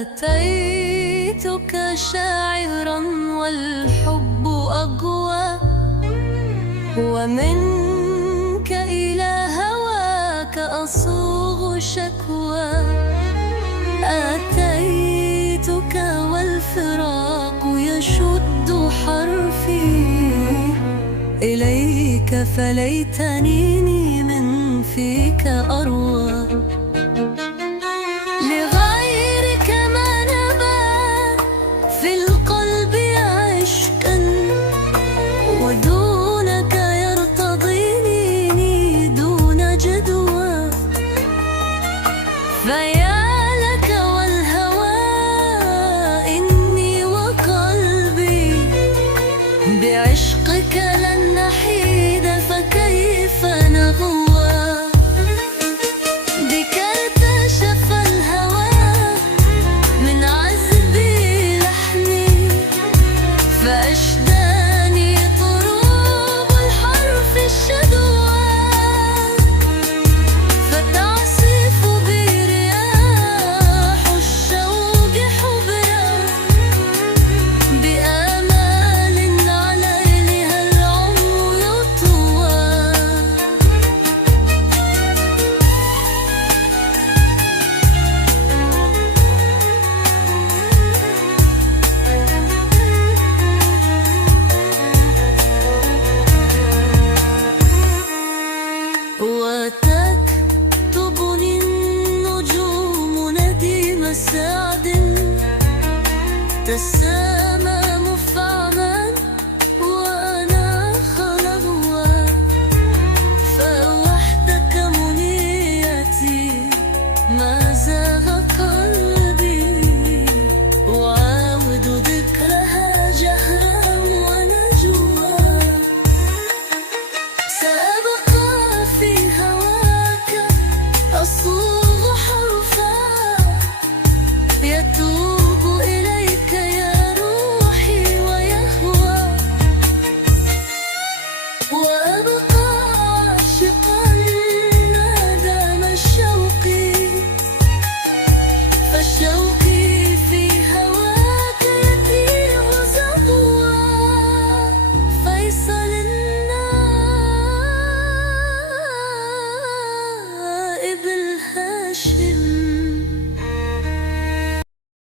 أتيتك شاعرا والحب أقوى، ومنك إلى هواك أصوغ شكوى. أتيتك والفراق يشد حرفي إليك، فليتني من فيك أروى. لغيرك ما نبى في القلب عشقا، ودونك يرتضيني دون جدوى. فيا لك والهوى إني وقلبي، بعشقك لن نحيد فكيف نغوى. بك ارتشف الهوى من عذب لحني، فأشداني طروب الحرف الشدوى. فتعصف بي رياح الشوق حبرا، بآمال على ليلها العمر يطوى. وتكتبني النجوم نديم سعد،